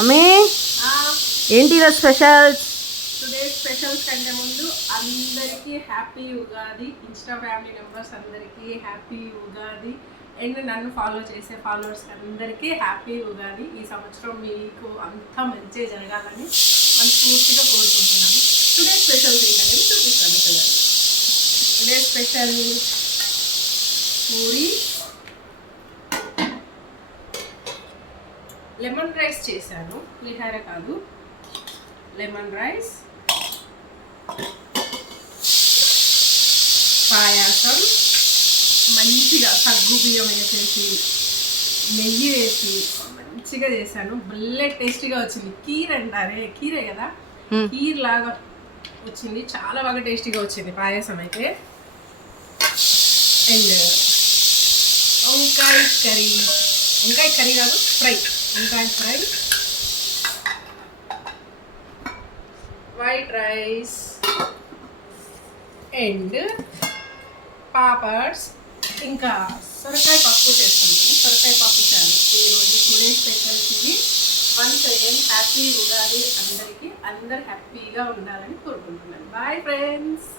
అమ్మే ఏంటి ఈరోజు స్పెషల్స్? టుడే స్పెషల్స్ కంటే ముందు అందరికీ happy Ugadi. Insta family members అందరికీ హ్యాపీ ఉగాది. అండ్ నన్ను ఫాలో చేసే ఫాలోవర్స్ అందరికీ హ్యాపీ ఉగాది. ఈ సంవత్సరం మీకు అంతా మంచి జరగాలని మనస్ఫూర్తిగా కోరుకుంటున్నాను. టుడే స్పెషల్స్ ఏంటంటే చూపిస్తాను కదా. Today special puri, lemon rice చేశాను. పులిహార కాదు, లెమన్ రైస్, పాయాసం, మంచిగా సగ్గు బియ్యం వేసేసి నెయ్యి వేసి మంచిగా చేశాను. భలే టేస్టీగా వచ్చింది. కీర్ అంటారే, కీరే కదా, కీర్ లాగా వచ్చింది. చాలా బాగా టేస్టీగా వచ్చింది పాయసం అయితే. అండ్ వంకాయ కర్రీ, వంకాయ కర్రీ కాదు ఫ్రై, వంకాయ fry, white rice and papads, ఇంకా సొరకాయ పప్పు చేస్తున్నాను. సొరకాయ పప్పు చాలు ఈరోజు టుడే స్పెషల్స్ ఇవి. వన్స్ అగైన్ హ్యాపీ ఉగాది అందరికీ. అందరు హ్యాపీగా ఉండాలని కోరుకుంటున్నాను. Bye friends.